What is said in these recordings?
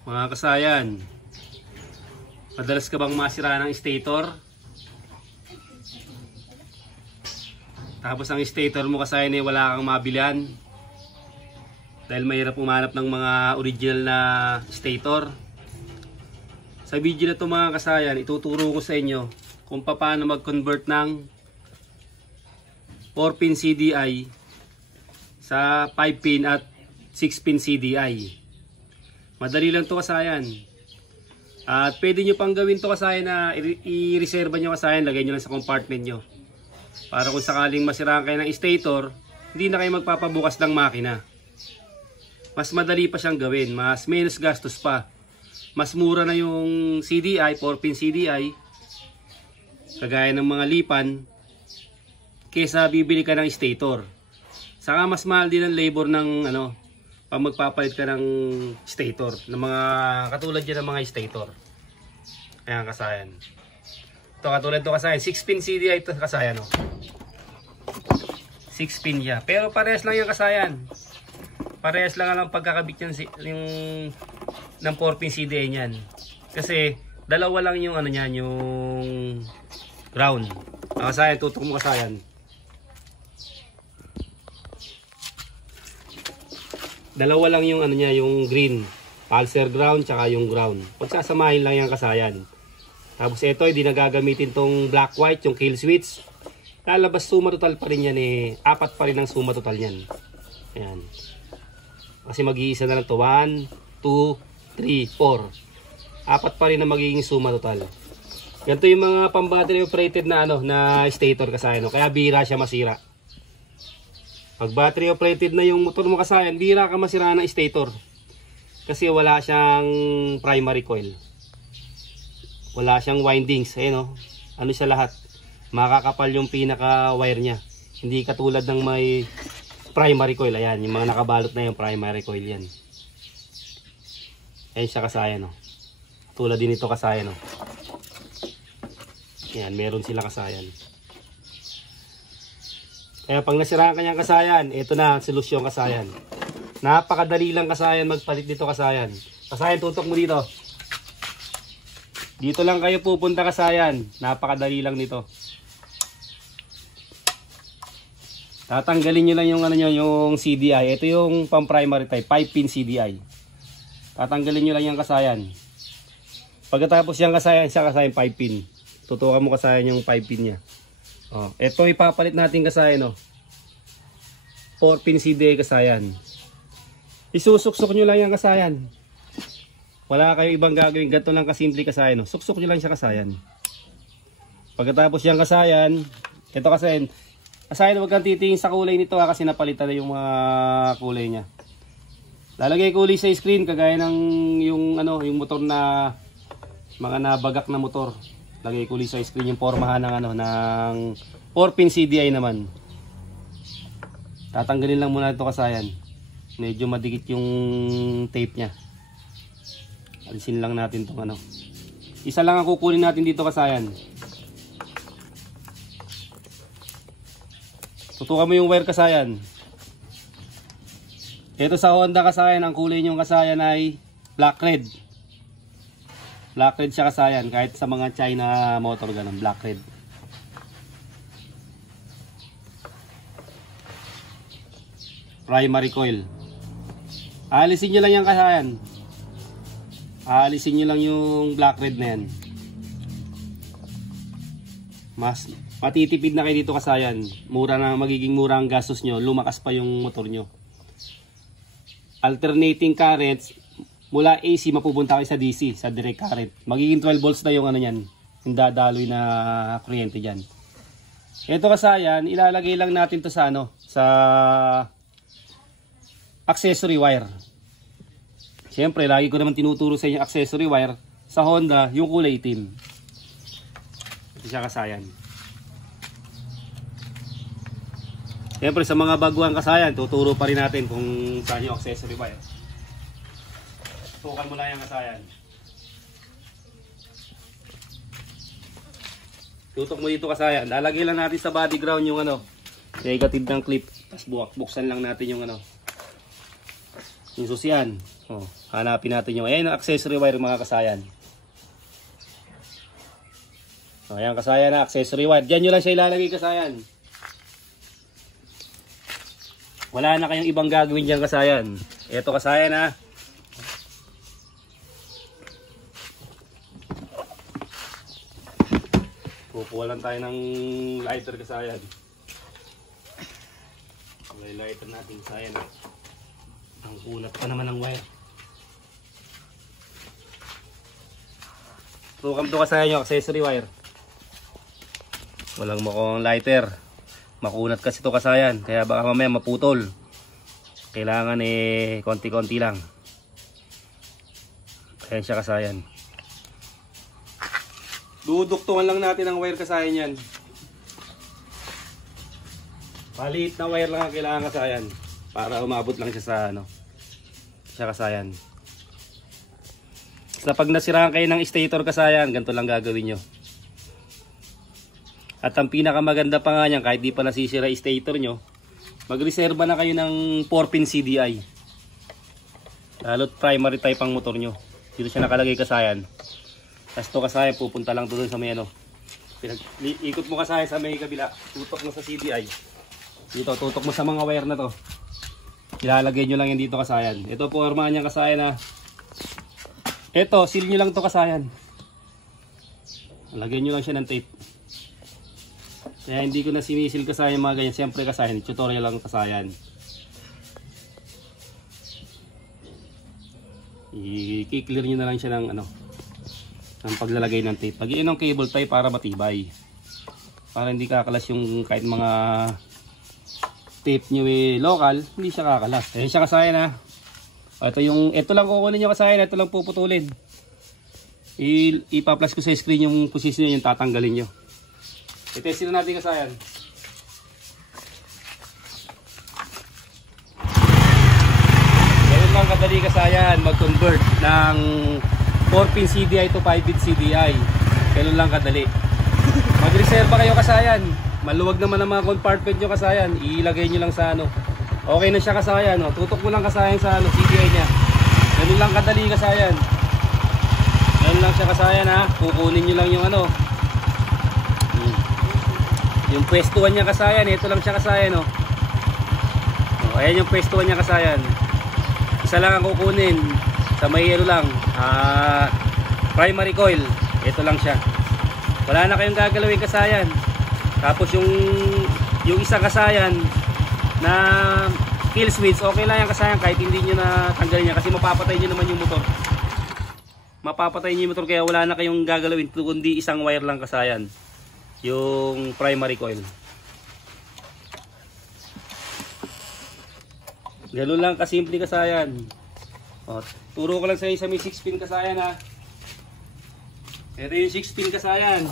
Mga kasayan, madalas ka bang masira ng stator? Tapos ang stator mo kasayan ay wala kang mabilhan dahil mahirap umanap ng mga original na stator. Sa video na ito mga kasayan, ituturo ko sa inyo kung paano mag-convert ng 4-pin CDI sa 5-pin at 6-pin CDI. Madali lang to kasayan. At pwede nyo pang gawin to kasayan na i-reserve nyo kasayan, lagay nyo lang sa compartment nyo. Para kung sakaling masiraan kayo ng stator, hindi na kayo magpapabukas ng makina. Mas madali pa siyang gawin, mas menos gastos pa. Mas mura na yung CDI, 4-pin CDI, kagaya ng mga lipan, kesa bibili ka ng stator. Saka mas mahal din ang labor ng pag magpapalit ka ng stator, ng mga katulad yan ng mga stator. Ayan kasayan. Ito katulad to kasayan, 6-pin CDI ito kasayan. 6-pin niya. Pero parehas lang yung kasayan. Parehas lang ang pagkakabit yung ng 4-pin CDI niyan. Kasi dalawa lang yung niyan, yung ground. Ang kasayan, tutok mo kasayan. Dalawa lang yung niya, yung green, pulsar ground tsaka yung ground. Pagsasamahin lang yung kasayan. Tapos ito, hindi na gagamitin tong black white, yung kill switch. Lalabas suma total pa rin yan apat pa rin ang suma total niyan. Ayan. Kasi mag-iisa na lang to, 1, 2, 3, 4. Apat pa rin ang magiging suma total. Ganito yung mga pang-battery operated na na stator kasayan. Kaya bira siya masira. Pag battery operated na yung motor mo kasayan, bira ka masira ng stator. Kasi wala siyang primary coil. Wala siyang windings. Ayun ano siya lahat. Makakapal yung pinaka wire niya. Hindi katulad ng may primary coil. Ayan, yung mga nakabalot na yung primary coil yan. Ayun siya kasayan. Tulad din ito kasayan. Ayan, meron sila kasayan. Kaya pag nasiraan kanyang kasayan, ito na ang solusyon kasayan. Napakadali lang kasayan magpalit dito kasayan. Kasayan, tutok mo dito. Dito lang kayo pupunta kasayan. Napakadali lang nito. Tatanggalin nyo lang yung yung CDI. Ito yung pang primary type, 5-pin CDI. Tatanggalin nyo lang yung kasayan. Pagkatapos yung kasayan, siya kasayan 5-pin. Tutukan mo kasayan yung 5-pin niya. Ito ipapalit natin kasayan 4-pin CDI kasayan. Isusuksok nyo lang yung kasayan. Wala kayo ibang gagawin, ganito lang kasimple kasayan. Suksok nyo lang siya kasayan. Pagkatapos yung kasayan, ito kasayan. Kasayan, huwag kang titingin sa kulay nito kasi napalitan na yung mga kulay niya. Lalagay kulay sa screen kagaya ng yung motor na mga nabagak na motor. Lagay kulay sa screen yung pormahan ng ng 4-pin CDI naman. Tatanggalin lang muna ito kasayan. Medyo madikit yung tape niya. Alisin lang natin tong Isa lang ang kukunin natin dito kasayan. Tutukan mo yung wire kasayan. Ito sa Honda kasayan, ang kulay niyong kasayan ay black red. Black red siya kasayan, kahit sa mga China motor ganun, black red. Primary coil. Aalisin nyo lang yung kasayan. Aalisin nyo lang yung black red na yan. Mas matitipid na kayo dito kasayan. Magiging mura ang gastos nyo, lumakas pa yung motor nyo. Alternating currents, mula AC mapupunta kayo sa DC, sa direct current. Magiging 12 volts na yung yan, yung dadaloy na kuryente dyan. Ito kasayan, ilalagay lang natin to sa sa accessory wire. Siyempre, lagi ko naman tinuturo sa inyo accessory wire. Sa Honda, yung kulay itim. Ito siya kasayan. Siyempre, sa mga baguhan kasayan, tuturo pa rin natin kung saan yung accessory wire. Tukan mo lang yung kasayan. Tutok mo dito kasayan. Lalagay lang natin sa body ground yung negative ng clip. Tapos buksan lang natin yung yung susian. Oh, hanapin natin yung ayan, accessory wire mga kasayan. Oh, ayan kasayan na accessory wire. Diyan nyo lang siya ilalagay kasayan. Wala na kayong ibang gagawin diyan kasayan. Ito kasayan ha. Kukuha lang tayo ng lighter kasayan. May lighter natin kasayan ha. Ang kunat pa naman ng wire. Tukam to kasayan yung accessory wire. Walang mukhang lighter. Makunat kasi ito kasayan. Kaya baka mamaya maputol. Kailangan konti-konti lang. Ayan siya kasayan. Duduktungan lang natin ang wire kasayan yan. Maliit na wire lang ang kailangan kasayan. Para umabot lang siya sa siya kasayan. Sa pag nasiraan kayo ng stator kasayan, ganito lang gagawin nyo. At ang pinakamaganda pa nga niyan, kahit di pa nasisira stator nyo, magreserba na kayo ng 4-pin CDI. Lalo't primary type ang motor nyo. Dito siya nakalagay kasayan. Tapos ito kasayan, pupunta lang doon sa may ikot mo kasayan sa may kabila. Tutok mo sa CDI. Dito, tutok mo sa mga wire na to. Ilalagay nyo lang yan dito kasayan. Ito po forma niya kasayan ha. Ito, seal nyo lang to kasayan. Lagyan nyo lang siya ng tape. Kaya hindi ko na sinisil kasayan mga ganyan. Siyempre kasayan, tutorial lang kasayan. I-clear nyo na lang siya ng ng paglalagay ng tape. Lagyan ng cable tie para matibay. Para hindi kakalas yung kahit mga tape nyo local, hindi siya kakalas. Ayan siya kasayan ha. Ito lang kukunin nyo kasayan, ito lang puputulin. Ipa-plus ko sa screen yung position nyo, yung tatanggalin nyo. I-testin na natin kasayan. Ganun lang kadali kasayan mag-convert ng 4-pin CDI to 5-pin CDI. Ganun lang kadali. Mag-reserva kayo kasayan. Maluwag naman ang mga compartment nyo kasayan. Ilagay nyo lang sa okay na siya kasayan. Tutok mo lang kasayan sa CDI niya. Ganun lang kadali kasayan. Ganun lang siya kasayan ha. Kukunin nyo lang yung yung pwestuhan niya kasayan. Ito lang siya kasayan ayan yung pwestuhan niya kasayan. Isa lang ang kukunin. Sa may lang. Primary coil. Ito lang siya. Wala na kayong gagalawin kasayan. Tapos yung isang kasayan na kill switch, okay lang yung kasayan kahit hindi nyo na tanggalin niya kasi mapapatay nyo naman yung motor. Mapapatay nyo yung motor kaya wala na kayong gagalawin kundi isang wire lang kasayan. Yung primary coil. Ganun lang kasimple kasayan. Turo ko lang sa inyo sa may 6-pin kasayan ha. Ito yung 6-pin kasayan.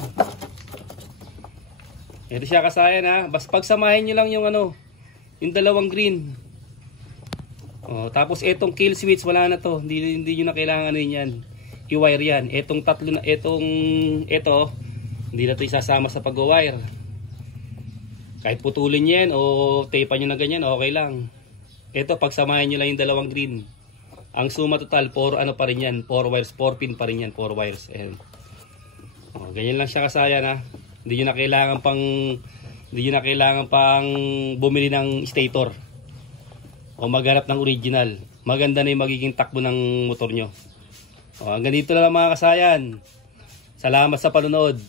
Ito siya kasayan ha. Basta pagsamahin nyo lang yung yung dalawang green. Tapos etong kill switch wala na to. Hindi nyo na kailangan yan. I-wire yan. Etong tatlo na ito hindi na to isasama sa pag-wire. Kahit putulin yan o tape nyo na ganyan, okay lang. Ito pagsamahin nyo lang yung dalawang green. Ang suma total 4 pa rin yan. 4 wires, 4 pin pa rin yan, 4 wires. Ayan. Ganyan lang siya kasayan ha. Hindi nyo na kailangan pang bumili ng stator o maghanap ng original. Maganda na yung magiging takbo ng motor nyo. Hanggang dito na lang mga kasayan. Salamat sa panonood.